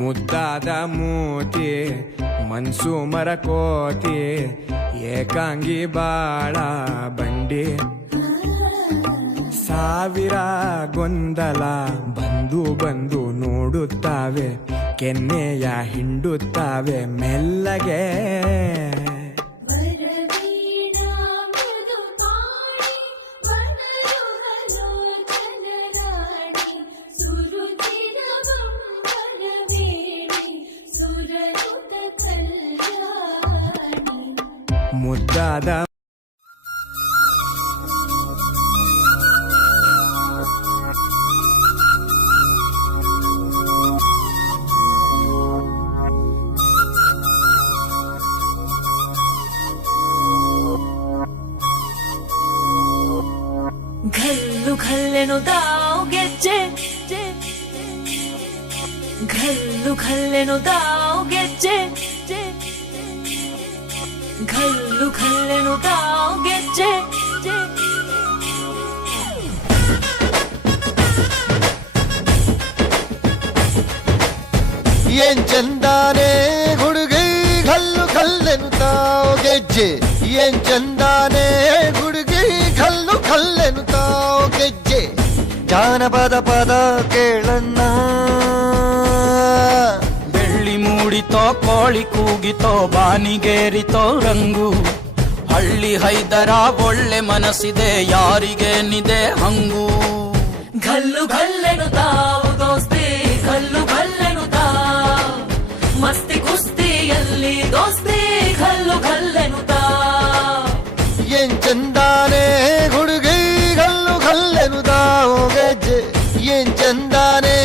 ಮುದ್ದಾದ ಮೂತಿ ಮನ್ಸು ಮರಕೋತಿ ಏಕಾಂಗಿ ಬಾಳ ಬಂಡಿ ಸಾವಿರ ಗೊಂದಲ ಬಂದು ಬಂದು ನೋಡುತ್ತಾವೆ ಕೆನ್ನೆಯ ಹಿಂಡುತ್ತಾವೆ ಮೆಲ್ಲಗೆ ಮುದ್ದಾದ ಘಲ್ಲು ಘಲ್ಲೆನು ತಾವು ಗೆಜ್ಜೆ ಘಲ್ಲು ಘಲ್ಲೆನು ತಾವು ಗೆಜ್ಜೆ ಘಲ್ಲು ಘಲ್ಲೆನು ತಾವು ಗೆಜ್ಜೆ ಏನ್ ಚಂದಾನೆ ಹುಡುಗಿ ಘಲ್ಲು ಘಲ್ಲೆನು ತಾವು ಗೆಜ್ಜೆ ಏನ್ ಚಂದಾನೆ ಹುಡುಗಿ ಘಲ್ಲು ಘಲ್ಲೆನು ತಾವು ಗೆಜ್ಜೆ ಜಾನಪದ ಪದ ಕೇಳನ್ನ ಬೆಳ್ಳಿ ಮೂಡಿತೋ ಕೋಳಿ ಕೂಗಿತೋ ಬಾನಿಗೇರಿತೋ ರಂಗು ಹಳ್ಳಿ ಹೈದರ ಒಳ್ಳೆ ಮನಸ್ಸಿದೆ ಯಾರಿಗೇನಿದೆ ಹಂಗು ಘಲ್ಲು ಘಲ್ಲೆನು ತಾವು ದೋಸ್ತಿ ಘಲ್ಲು ಘಲ್ಲೆನು ತಾವು ಮಸ್ತಿ ಕುಸ್ತಿಯಲ್ಲಿ ದೋಸ್ತಿ ಘಲ್ಲು ಘಲ್ಲೆನು ತಾವು ಏನ್ ಚಂದಾನೆ ಹುಡುಗಿ ಘಲ್ಲು ಘಲ್ಲೆನು ತಾವು ಗೆಜ್ಜೆ ಏನ್ ಚಂದಾನೆ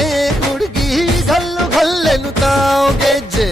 ಹುಡುಗಿ ಘಲ್ಲು ಘಲ್ಲೆನು ತಾವು ಗೆಜ್ಜೆ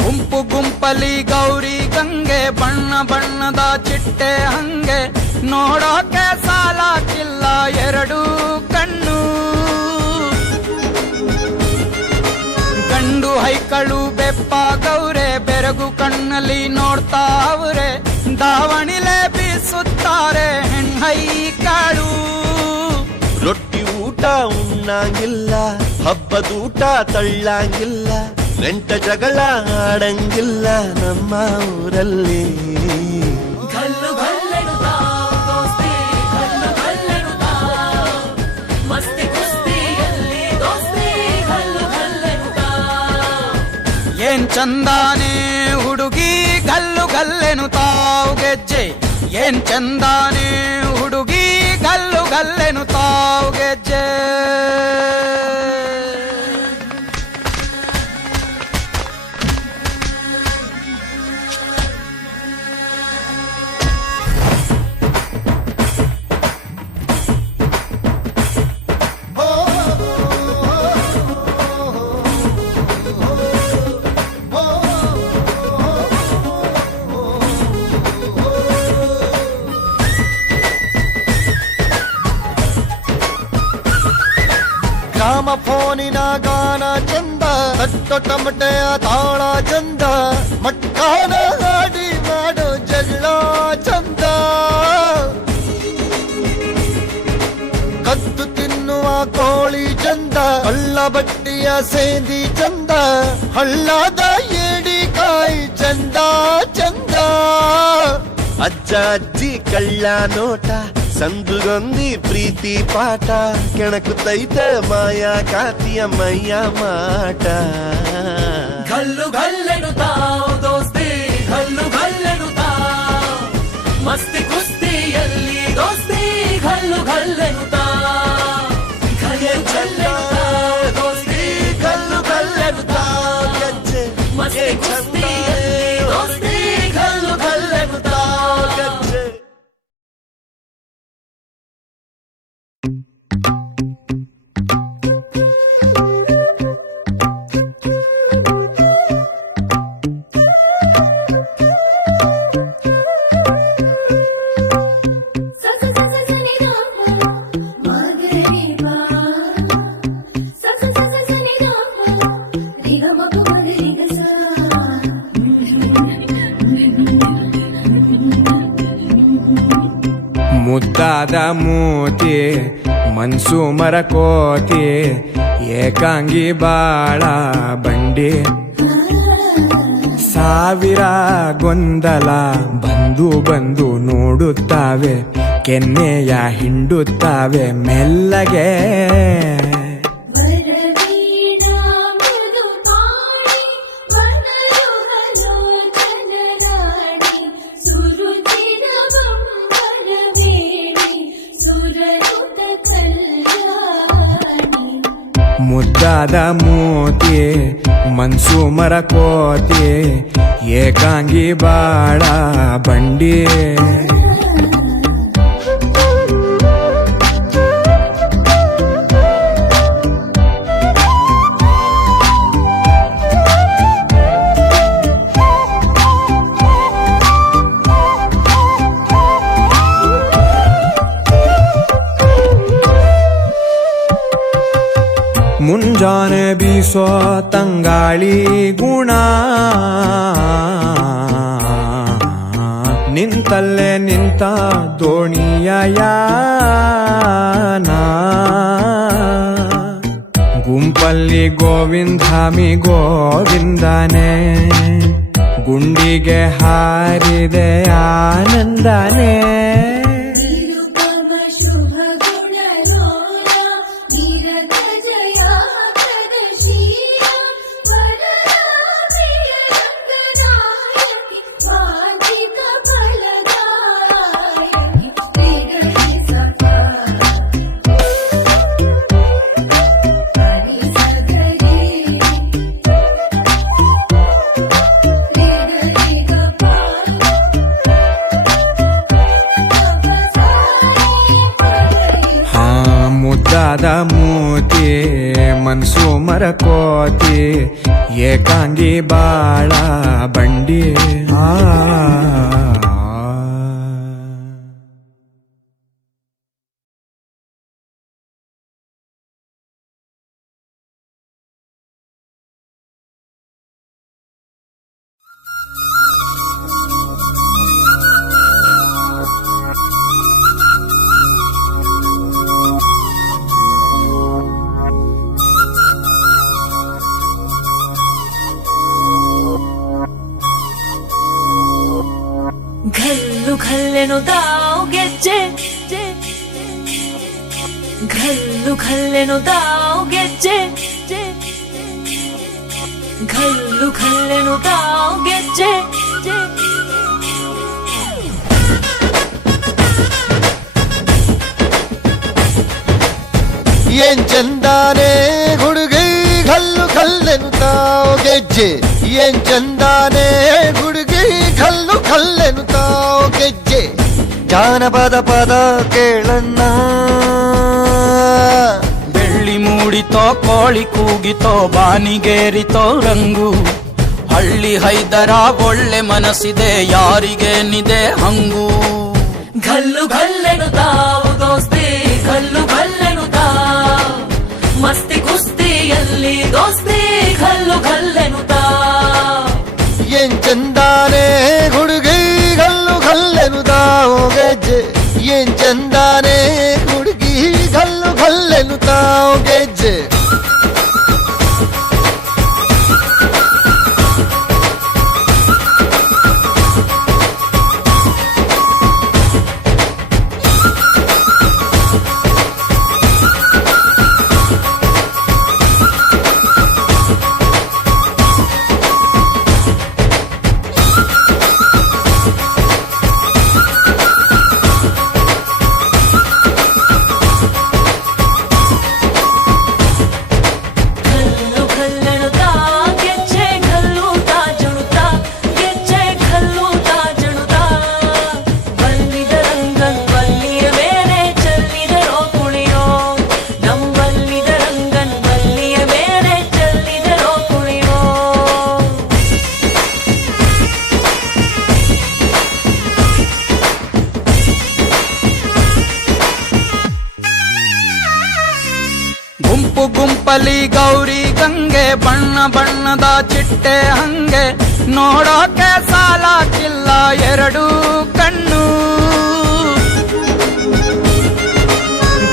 ಗುಂಪು ಗುಂಪಲಿ ಗೌರಿ ಗಂಗೆ ಬಣ್ಣ ಬಣ್ಣದ ಚಿಟ್ಟೆ ಹಂಗೆ ನೋಡೋಕೆ ಸಾಲಾಕಿಲ್ಲ ಎರಡು ಕಣ್ಣು ಗಂಡು ಹೈಕಳು ಬೆಪ್ಪ ಗೌರೆ ಬೆರಗು ಕಣ್ಣಲ್ಲಿ ನೋಡ್ತಾವ್ರೆ ದಾವಣಿಲೆ ಬೀಸುತ್ತಾರೆ ಹೆಣ್ಣೈಕಾಳು ರೊಟ್ಟಿ ಊಟ ಉಣ್ಣಂಗಿಲ್ಲ ಹಬ್ಬದೂಟ ತಳ್ಳಂಗಿಲ್ಲ ಗಂಟ ಜಗಳ ಆಡಂಗಿಲ್ಲ ನಮ್ಮ ಊರಲ್ಲಿ ಘಲ್ಲು ಘಲ್ಲೆನು ತಾವು ದೋಸ್ತಿ ಘಲ್ಲು ಘಲ್ಲೆನು ತಾವು ಮಸ್ತಿ ಕುಸ್ತಿಯಲ್ಲಿ ದೋಸ್ತಿ ಘಲ್ಲು ಘಲ್ಲೆನು ತಾವು ಏನ್ ಚಂದಾನೆ ಹುಡುಗಿ ಘಲ್ಲು ಘಲ್ಲೆನು ತಾವು ಗೆಜ್ಜೆ ಏನ್ ಚಂದಾನೆ ಹುಡುಗಿ ಘಲ್ಲು ಘಲ್ಲೆನು ತಾವು ಗೆಜ್ಜೆ ಗ್ರಾಮ ಫೋನಿನ ಗಾನ ಚಂದ ತಟ್ಟೊ ಟಮಟೆಯ ತಾಳ ಚಂದ ಮಟ್ಕಾನ ಹಾಡಿ ಮಾಡೋ ಜಗಳ ಚಂದ ಕದ್ದು ತಿನ್ನುವ ಕೋಳಿ ಚಂದ ಹಳ್ಳ ಬಟ್ಟಿಯ ಸೇಂದಿ ಚಂದ ಹಳ್ಳದ ಏಡಿಕಾಯಿ ಚಂದ ಚಂದ ಅಜ್ಜ ಅಜ್ಜಿ ಕಳ್ಳ ನೋಟ ಸಂದುಗೊಂದಿ ಪ್ರೀತಿ ಪಾಠ ಕೆಣಕುತ್ತೈತೆ ಮಾಯಾ ಕಾತಿಯ ಮೈಯ ಮಾಟ घल्लु घल्लेनुताव दोस्ती घल्लु घल्लेनुताव मस्ती कुस्तीಯಲ್ಲಿ दोस्ती घल्लु घल्लेनुताव घल्लु घल्लेनुताव दोस्ती घल्लु घल्लेनुताव मस्ती कुस्तीಯಲ್ಲಿ दोस्ती घल्लु घल्लेनुताव ಮುದ್ದಾದ ಮೂತಿ ಮನ್ಸು ಮರಕೋತಿ ಏಕಾಂಗಿ ಬಾಳ ಬಂಡಿ ಸಾವಿರ ಗೊಂದಲ ಬಂದು ಬಂದು ನೋಡುತ್ತಾವೆ ಕೆನ್ನೆಯ ಹಿಂಡುತ್ತಾವೆ ಮೆಲ್ಲಗೆ ಮುದ್ದಾದ ಮೂತಿ ಮನ್ಸು ಮರಕೋತಿ ಏಕಾಂಗಿ ಬಾಳ ಬಂಡಿ ಮುಂಜಾನೆ ಬೀಸೋ ತಂಗಾಳಿ ಗುಣ ನಿಂತಲ್ಲೇ ನಿಂತ ದೋಣಿಯ ಯಾನ ಗುಂಪಲ್ಲಿ ಗೋವಿಂದಾಮಿ ಗೋವಿಂದನೇ ಗುಂಡಿಗೆ ಹಾರಿದೆ ಆನಂದನೇ ಮುದ್ದಾದ ಮೂತಿ ಮನ್ಸು ಮರಕೋತಿ ಏಕಾಂಗಿ ಬಾಳ ಬಂಡಿ घल्लु घल्लेनुताव ಗೆಜ್ಜೆ घल्लु घल्लेनुताव ಗೆಜ್ಜೆ घल्लु घल्लेनुताव ಗೆಜ್ಜೆ ಏನ್ ಚಂದಾನೆ ಹುಡುಗಿ ಘಲ್ಲು ಘಲ್ಲೆನುತಾವ್ ಗೆಜ್ಜೆ ಏನ್ ಚಂದಾನೆ ಹುಡುಗಿ ಘಲ್ಲು ಘಲ್ಲೆನುತಾವ್ ಗೆಜ್ಜೆ ಜಾನಪದ ಪದ ಕೇಳಣ್ಣ ಬೆಳ್ಳಿ ಮೂಡಿತೋ ಕೋಳಿ ಕೂಗಿತೋ ಬಾನಿಗೇರಿತೋ ರಂಗು ಹಳ್ಳಿ ಹೈದರ ಒಳ್ಳೆ ಮನಸ್ಸಿದೆ ಯಾರಿಗೇನಿದೆ ಹಂಗು घल्लु घल्लेनुताव दोस्ती घल्लु घल्लेनुताव मस्ती कुस्तीಯಲ್ಲಿ दोस्ती घल्लु घल्लेनुताव ಏನ್ ಚಂದಾನೆ ಹುಡುಗಿ ಘಲ್ಲು ಘಲ್ಲೆನುತಾವ್ ಗೆಜ್ಜೆ ಏನ್ ಚಂದಾನೆ ಹುಡುಗಿ ಘಲ್ಲು ಘಲ್ಲೆನುತಾವ್ ಗೆಜ್ಜೆ ಅಂಗಲಿ ಗೌರಿ ಗಂಗೆ ಬಣ್ಣ ಬಣ್ಣದ ಚಿಟ್ಟೆ ಹಂಗೆ ನೋಡೋಕೆ ಸಾಲಾಕಿಲ್ಲ ಎರಡು ಕಣ್ಣು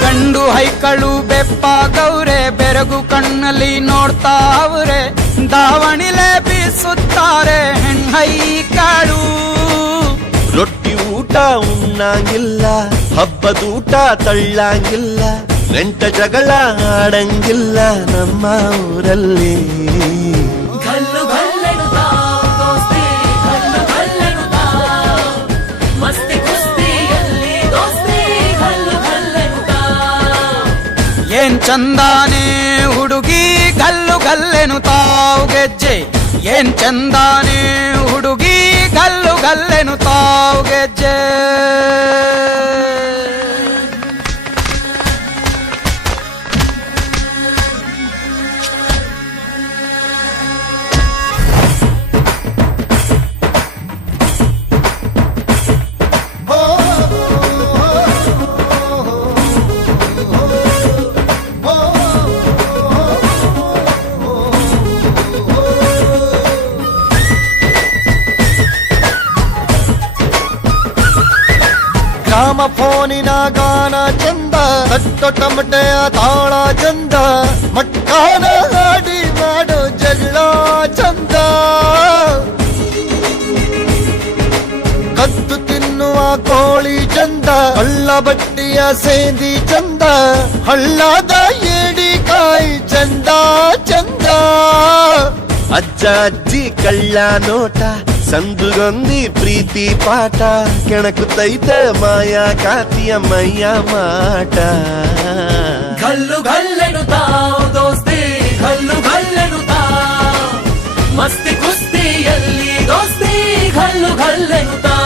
ಗಂಡು ಹೈಕಳು ಬೆಪ್ಪ ಗೌರೆ ಬೆರಗು ಕಣ್ಣಲ್ಲಿ ನೋಡ್ತಾ ಅವ್ರೆ ದಾವಣಿಲೆ ಬೀಸುತ್ತಾರೆ ಹೆಣ್ಣೈಕಾಳು ರೊಟ್ಟಿ ಊಟ ಉಣ್ಣಂಗಿಲ್ಲ ಹಬ್ಬದೂಟ ತಳ್ಳಂಗಿಲ್ಲ ನೆಂಟ ಜಗಳ ಆಡಂಗಿಲ್ಲ ನಮ್ಮ ಊರಲ್ಲಿ ಘಲ್ಲು ಘಲ್ಲೆನುತ್ತಾವ್ ದೋಸ್ತಿ ಘಲ್ಲು ಘಲ್ಲೆನುತ್ತಾವ್ ಮಸ್ತಿ ಕುಸ್ತಿಯಲ್ಲಿ ದೋಸ್ತಿ ಘಲ್ಲು ಘಲ್ಲೆನುತ್ತಾವ್ ಏನ್ ಚಂದಾನೆ ಹುಡುಗಿ ಗಲ್ಲು ಗಲ್ಲೆನು ತಾವು ಗೆಜ್ಜೆ ಏನ್ ಚಂದಾನೆ ಹುಡುಗಿ ಗಲ್ಲು ಗಲ್ಲೆನು ತಾವು ಗೆಜ್ಜೆ ಗ್ರಾಮ ಫೋನಿನ ಗಾನ ಚಂದ ಹಟ್ಟು ಟಮಟೆಯ ತಾಳ ಚಂದ ಮಟ್ಟಾನ ಹಾಡಿ ಮಾಡೋ ಜಗಳ ಚಂದ ಕದ್ದು ತಿನ್ನುವ ಕೋಳಿ ಚಂದ ಹಳ್ಳ ಬಟ್ಟಿಯ ಸೇಂದಿ ಚಂದ ಹಳ್ಳದ ಏಡಿಕಾಯಿ ಚಂದ ಚಂದ ಅಜ್ಜ ಅಜ್ಜಿ ಕಳ್ಳ ನೋಟ ಸಂದುಗೊಂದಿ ಪ್ರೀತಿ ಪಾಠ ಕೆಣಕುತ್ತೈತೆ ಮಾಯಾ ಕಾತಿಯ ಮೈಯ ಮಾಟ ಘಲ್ಲು ಘಲ್ಲೆನುತ್ತಾವ್ ದೋಸ್ತಿ ಘಲ್ಲು ಘಲ್ಲೆನುತ್ತಾವ್ ಮಸ್ತಿ ಕುಸ್ತಿಯಲ್ಲಿ ದೋಸ್ತಿ ಘಲ್ಲು ಘಲ್ಲೆನುತ್ತಾವ್